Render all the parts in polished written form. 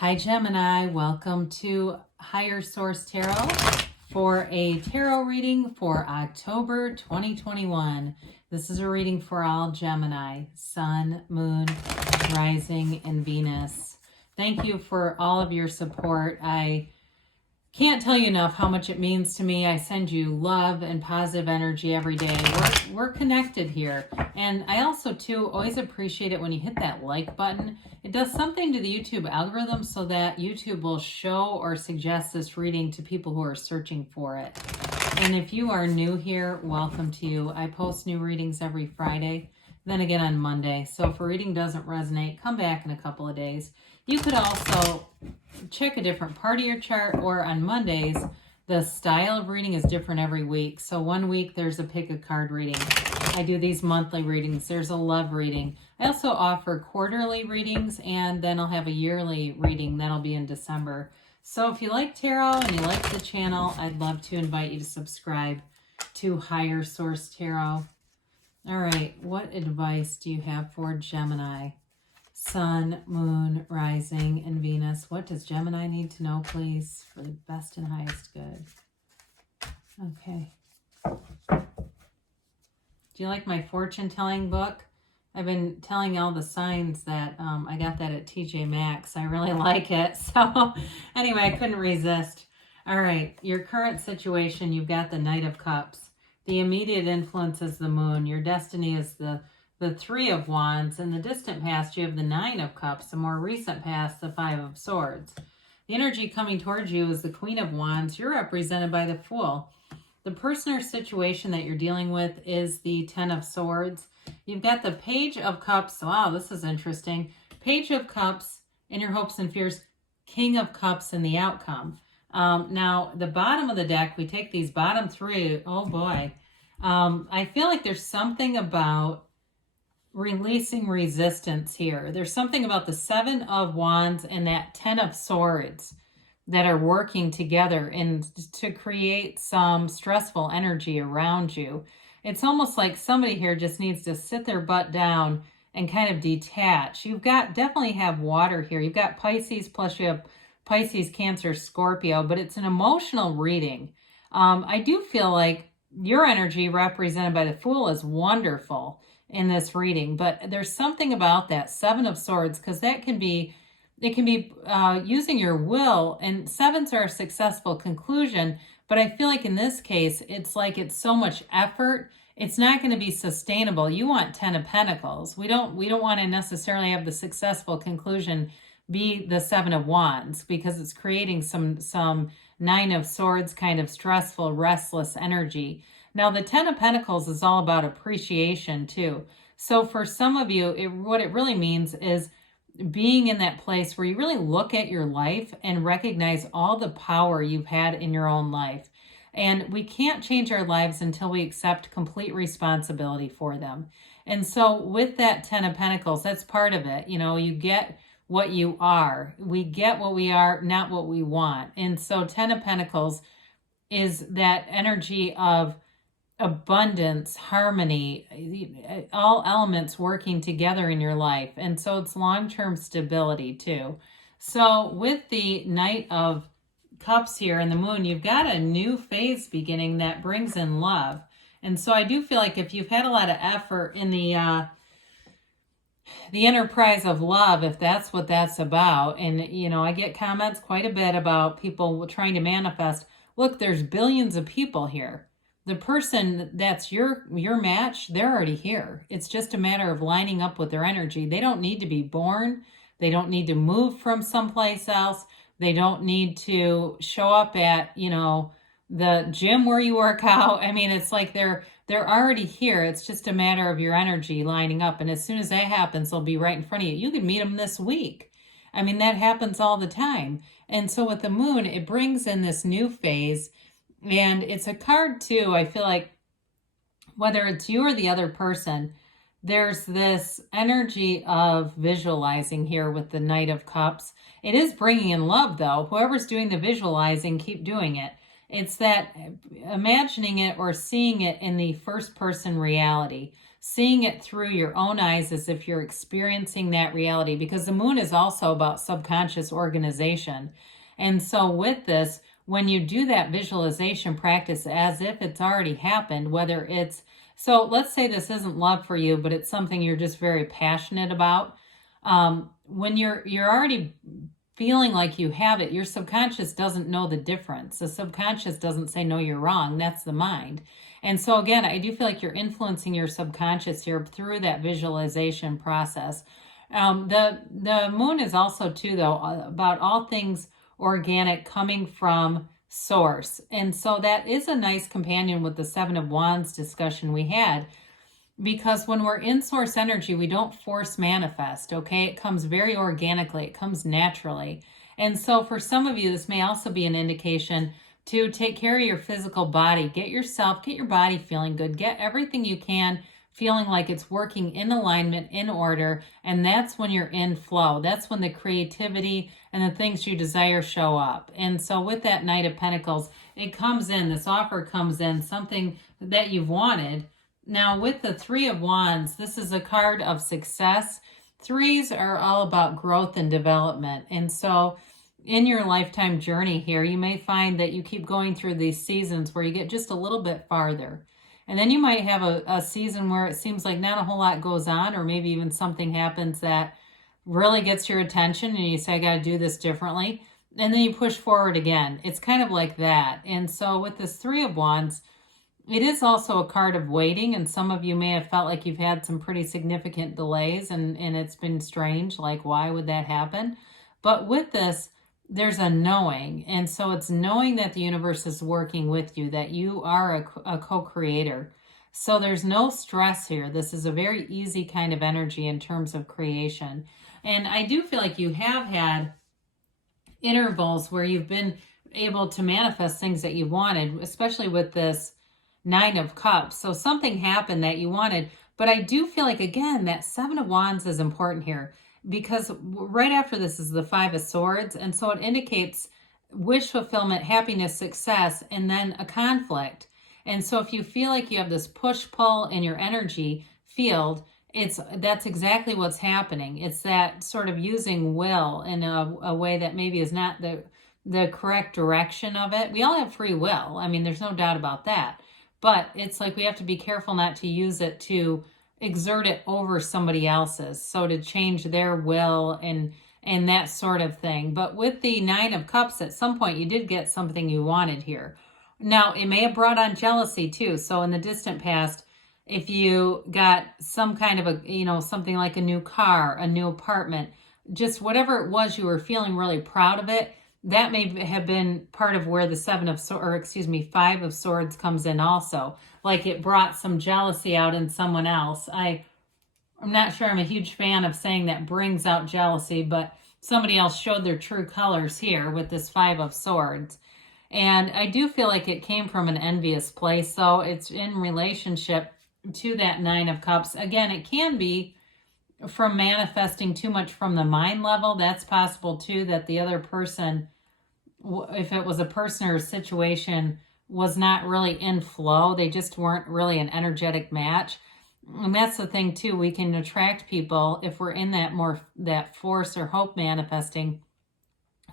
Hi Gemini, welcome to Higher Source Tarot for a tarot reading for October 2021. This is a reading for all Gemini, Sun, Moon, Rising, and Venus. Thank you for all of your support. I can't tell you enough how much it means to me. I send you love and positive energy every day. We're connected here. And I also, too, always appreciate it when you hit that like button. It does something to the YouTube algorithm so that YouTube will show or suggest this reading to people who are searching for it. And if you are new here, welcome to you. I post new readings every Friday, then again on Monday. So if a reading doesn't resonate, come back in a couple of days. You could also check a different part of your chart, or on Mondays, the style of reading is different every week. So one week there's a pick a card reading. I do these monthly readings. There's a love reading. I also offer quarterly readings, and then I'll have a yearly reading. That'll be in December. So if you like tarot and you like the channel, I'd love to invite you to subscribe to Higher Source Tarot. All right, what advice do you have for Gemini? Sun, Moon, Rising, and Venus. What does Gemini need to know, please, for the best and highest good? Okay. Do you like my fortune-telling book? I've been telling all the signs that I got that at TJ Maxx. I really like it. So anyway, I couldn't resist. All right, your current situation, you've got the Knight of Cups. The immediate influence is the Moon. Your destiny is the Three of Wands. In the distant past, you have the Nine of Cups. The more recent past, the Five of Swords. The energy coming towards you is the Queen of Wands. You're represented by the Fool. The person or situation that you're dealing with is the Ten of Swords. You've got the Page of Cups. Wow, this is interesting. Page of Cups in your hopes and fears. King of Cups in the outcome. Now, the bottom of the deck, we take these bottom three. Oh, boy. I feel like there's something about releasing resistance here. There's something about the Seven of Wands and that Ten of Swords that are working together and to create some stressful energy around you. It's almost like somebody here just needs to sit their butt down and kind of detach. You've got, definitely have water here. You've got Pisces, plus you have Pisces, Cancer, Scorpio, but it's an emotional reading. I do feel like your energy represented by the Fool is wonderful in this reading, but there's something about that Seven of Swords, because that can be, it can be using your will, and sevens are a successful conclusion, but I feel like in this case, it's like it's so much effort, it's not going to be sustainable. You want Ten of Pentacles. We don't want to necessarily have the successful conclusion be the Seven of Wands, because it's creating some Nine of Swords kind of stressful, restless energy. Now, the Ten of Pentacles is all about appreciation, too. So for some of you, what it really means is being in that place where you really look at your life and recognize all the power you've had in your own life. And we can't change our lives until we accept complete responsibility for them. And so with that Ten of Pentacles, that's part of it. You know, you get what you are. We get what we are, not what we want. And so Ten of Pentacles is that energy of abundance, harmony, all elements working together in your life. And so it's long-term stability too. So with the Knight of Cups here and the Moon, you've got a new phase beginning that brings in love. And so I do feel like if you've had a lot of effort in the enterprise of love, if that's what that's about, and you know, I get comments quite a bit about people trying to manifest, look, there's billions of people here. The person that's your match, they're already here. It's just a matter of lining up with their energy. They don't need to be born. They don't need to move from someplace else. They don't need to show up at, you know, the gym where you work out. I mean, it's like they're already here. It's just a matter of your energy lining up. And as soon as that happens, they'll be right in front of you. You could meet them this week. I mean, that happens all the time. And so with the Moon, it brings in this new phase. And it's a card too, I feel like, whether it's you or the other person, there's this energy of visualizing here with the Knight of Cups. It is bringing in love though. Whoever's doing the visualizing, keep doing it. It's that imagining it or seeing it in the first person reality. seeing it through your own eyes as if you're experiencing that reality, because the moon is also about subconscious organization. And so with this, when you do that visualization practice as if it's already happened, whether it's, so let's say this isn't love for you, but it's something you're just very passionate about. When you're already feeling like you have it, your subconscious doesn't know the difference. The subconscious doesn't say, no, you're wrong. That's the mind. And so again, I do feel like you're influencing your subconscious here through that visualization process. The moon is also too, though, about all things organic coming from source. And so that is a nice companion with the Seven of Wands discussion we had, because when we're in source energy, we don't force manifest, okay? It comes very organically. It comes naturally. And so for some of you, this may also be an indication to take care of your physical body. Get your body feeling good. Get everything you can feeling like it's working in alignment, in order, and that's when you're in flow. That's when the creativity and the things you desire show up. And so with that Knight of Pentacles, it comes in, this offer comes in, something that you've wanted. Now with the Three of Wands, this is a card of success. Threes are all about growth and development. And so in your lifetime journey here, you may find that you keep going through these seasons where you get just a little bit farther. And then you might have a season where it seems like not a whole lot goes on, or maybe even something happens that really gets your attention and you say, I got to do this differently. And then you push forward again. It's kind of like that. And so with this Three of Wands, it is also a card of waiting. And some of you may have felt like you've had some pretty significant delays and it's been strange. Like, why would that happen? But with this, there's a knowing. And so it's knowing that the universe is working with you, that you are a co-creator. So there's no stress here. This is a very easy kind of energy in terms of creation. And I do feel like you have had intervals where you've been able to manifest things that you wanted, especially with this Nine of Cups. So something happened that you wanted. But I do feel like, again, that Seven of Wands is important here, because right after this is the Five of Swords. And so it indicates wish fulfillment, happiness, success, and then a conflict. And so if you feel like you have this push-pull in your energy field, that's exactly what's happening. It's that sort of using will in a way that maybe is not the correct direction of it. We all have free will. I mean, there's no doubt about that. But it's like we have to be careful not to use it to exert it over somebody else's, so to change their will and that sort of thing. But with the Nine of Cups, at some point you did get something you wanted here. Now, it may have brought on jealousy too. So in the distant past, if you got some kind of something like a new car, a new apartment, just whatever it was, you were feeling really proud of it, that may have been part of where the Five of Swords comes in also. Like it brought some jealousy out in someone else. I'm not sure I'm a huge fan of saying that brings out jealousy, but somebody else showed their true colors here with this Five of Swords. And I do feel like it came from an envious place. So it's in relationship to that Nine of Cups. Again, it can be from manifesting too much from the mind level. That's possible too, that the other person, if it was a person or a situation, was not really in flow. They just weren't really an energetic match. And that's the thing too. We can attract people if we're in that force or hope manifesting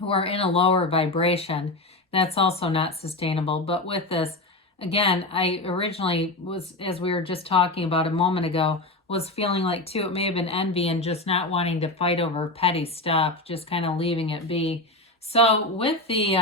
who are in a lower vibration. That's also not sustainable. But with this, again, I originally was, as we were just talking about a moment ago, was feeling like too, it may have been envy and just not wanting to fight over petty stuff, just kind of leaving it be. So with the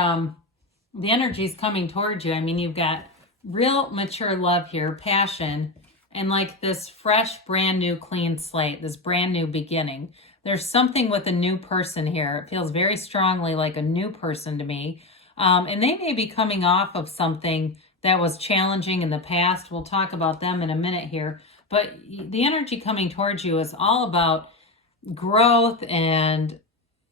energies coming towards you, I mean, you've got real mature love here, passion, and like this fresh, brand new, clean slate, this brand new beginning. There's something with a new person here. It feels very strongly like a new person to me. And they may be coming off of something that was challenging in the past. We'll talk about them in a minute here. But the energy coming towards you is all about growth and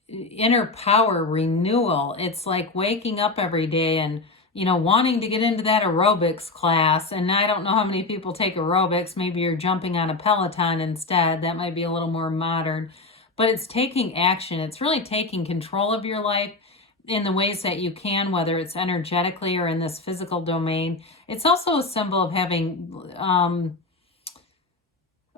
inner power renewal. It's like waking up every day and, wanting to get into that aerobics class. And I don't know how many people take aerobics. Maybe you're jumping on a Peloton instead. That might be a little more modern. But it's taking action. It's really taking control of your life in the ways that you can, whether it's energetically or in this physical domain. It's also a symbol of having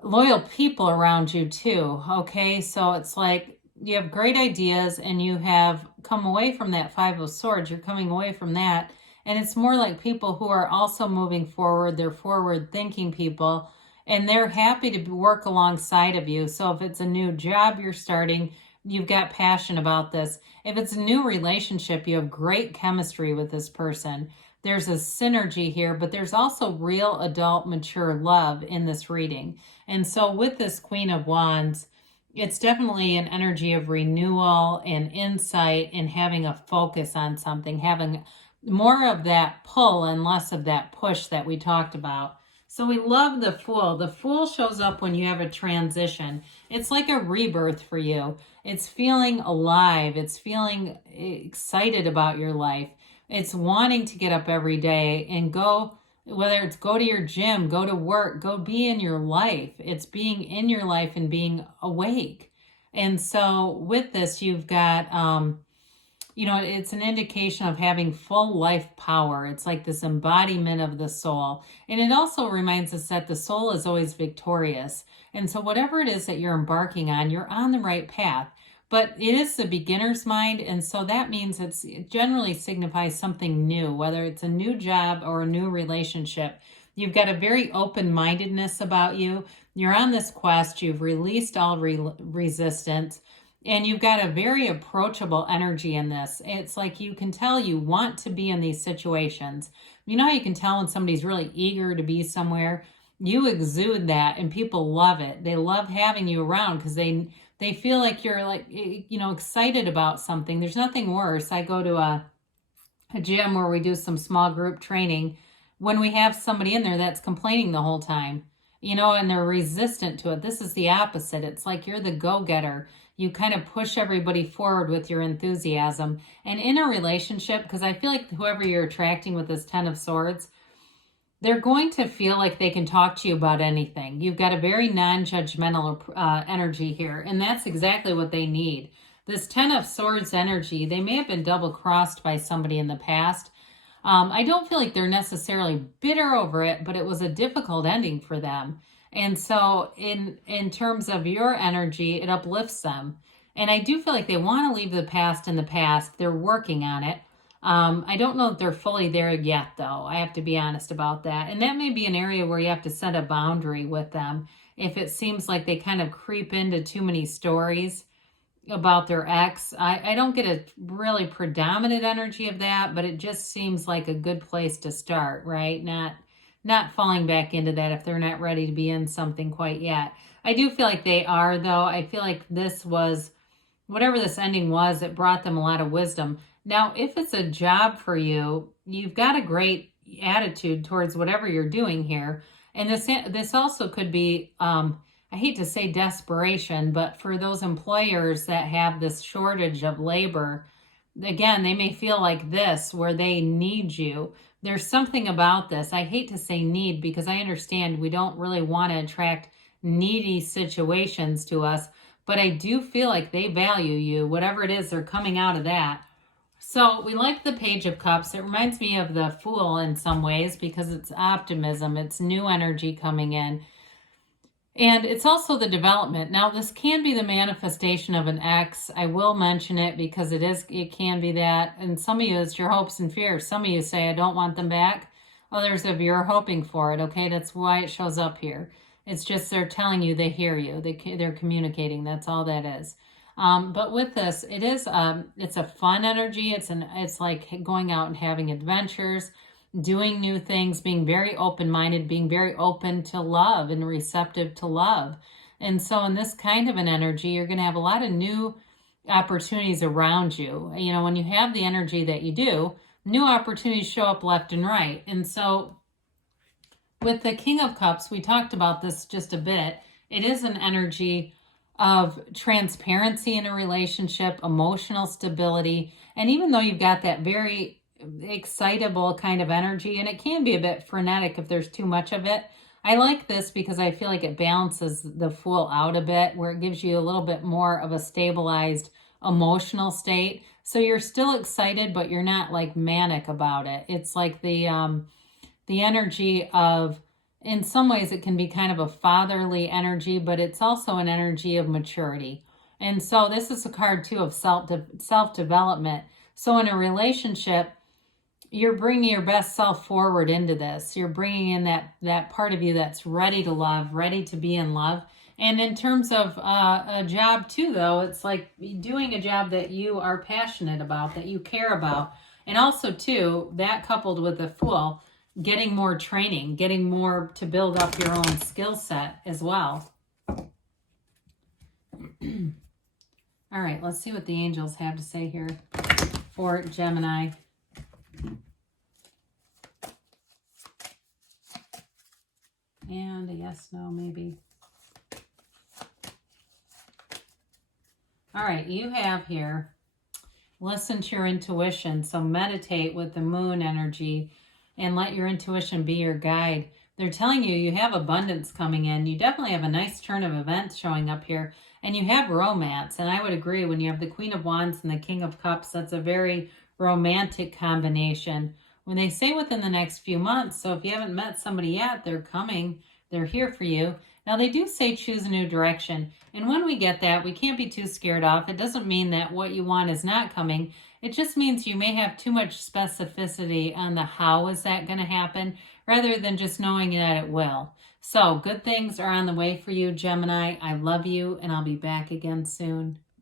loyal people around you too. Okay, so it's like you have great ideas and you have come away from that Five of Swords. You're coming away from that. And it's more like people who are also moving forward. They're forward thinking people and they're happy to work alongside of you. So if it's a new job you're starting, you've got passion about this. If it's a new relationship, you have great chemistry with this person. There's a synergy here, but there's also real adult mature love in this reading. And so with this Queen of Wands, it's definitely an energy of renewal and insight and having a focus on something, having more of that pull and less of that push that we talked about. So we love the Fool. The Fool shows up when you have a transition. It's like a rebirth for you. It's feeling alive. It's feeling excited about your life. It's wanting to get up every day and go, whether it's go to your gym, go to work, go be in your life. It's being in your life and being awake. And so with this, you've got, it's an indication of having full life power. It's like this embodiment of the soul. And it also reminds us that the soul is always victorious. And so whatever it is that you're embarking on, you're on the right path. But it is the beginner's mind, and so that means it generally signifies something new, whether it's a new job or a new relationship. You've got a very open-mindedness about you. You're on this quest. You've released all resistance, and you've got a very approachable energy in this. It's like you can tell you want to be in these situations. You know how you can tell when somebody's really eager to be somewhere? You exude that, and people love it. They love having you around because they feel like you're excited about something. There's nothing worse. I go to a gym where we do some small group training when we have somebody in there that's complaining the whole time, and they're resistant to it. This is the opposite. It's like you're the go-getter. You kind of push everybody forward with your enthusiasm. And in a relationship, because I feel like whoever you're attracting with this Ten of Swords, they're going to feel like they can talk to you about anything. You've got a very non-judgmental energy here, and that's exactly what they need. This Ten of Swords energy, they may have been double-crossed by somebody in the past. I don't feel like they're necessarily bitter over it, but it was a difficult ending for them. And so in terms of your energy, it uplifts them. And I do feel like they want to leave the past in the past. They're working on it. I don't know if they're fully there yet, though. I have to be honest about that. And that may be an area where you have to set a boundary with them. If it seems like they kind of creep into too many stories about their ex, I don't get a really predominant energy of that, but it just seems like a good place to start, right? Not falling back into that if they're not ready to be in something quite yet. I do feel like they are, though. I feel like this was, whatever this ending was, it brought them a lot of wisdom. Now, if it's a job for you, you've got a great attitude towards whatever you're doing here. And this also could be, I hate to say desperation, but for those employers that have this shortage of labor, again, they may feel like this, where they need you. There's something about this. I hate to say need because I understand we don't really want to attract needy situations to us, but I do feel like they value you, whatever it is, they're coming out of that. So we like the Page of Cups. It reminds me of the Fool in some ways because it's optimism. It's new energy coming in. And it's also the development. Now, this can be the manifestation of an ex. I will mention it because it can be that. And some of you, it's your hopes and fears. Some of you say, I don't want them back. Others of you are hoping for it, okay? That's why it shows up here. It's just they're telling you they hear you. They're communicating. That's all that is. But with this, it's a fun energy. It's like going out and having adventures, doing new things, being very open-minded, being very open to love and receptive to love. And so in this kind of an energy, you're going to have a lot of new opportunities around you. When you have the energy that you do, new opportunities show up left and right. And so with the King of Cups, we talked about this just a bit. It is an energy of transparency in a relationship, emotional stability. And even though you've got that very excitable kind of energy, and it can be a bit frenetic if there's too much of it, I like this because I feel like it balances the Fool out a bit, where it gives you a little bit more of a stabilized emotional state. So you're still excited, but you're not like manic about it. It's like the energy of in some ways it can be kind of a fatherly energy, but it's also an energy of maturity. And so this is a card too of self-development. So in a relationship, you're bringing your best self forward into this. You're bringing in that part of you that's ready to love, ready to be in love. And in terms of a job too, though, it's like doing a job that you are passionate about, that you care about. And also too, that coupled with the Fool, getting more training, getting more to build up your own skill set as well. All right, let's see what the angels have to say here for Gemini. And a yes, no, maybe. All right, you have here, listen to your intuition. So meditate with the moon energy and let your intuition be your guide. They're telling you you have abundance coming in. You definitely have a nice turn of events showing up here. And you have romance. And I would agree, when you have the Queen of Wands and the King of Cups, that's a very romantic combination. When they say within the next few months, so if you haven't met somebody yet, they're coming. They're here for you. Now, they do say choose a new direction. And when we get that, we can't be too scared off. It doesn't mean that what you want is not coming. It just means you may have too much specificity on the how is that going to happen, rather than just knowing that it will. So good things are on the way for you, Gemini. I love you, and I'll be back again soon.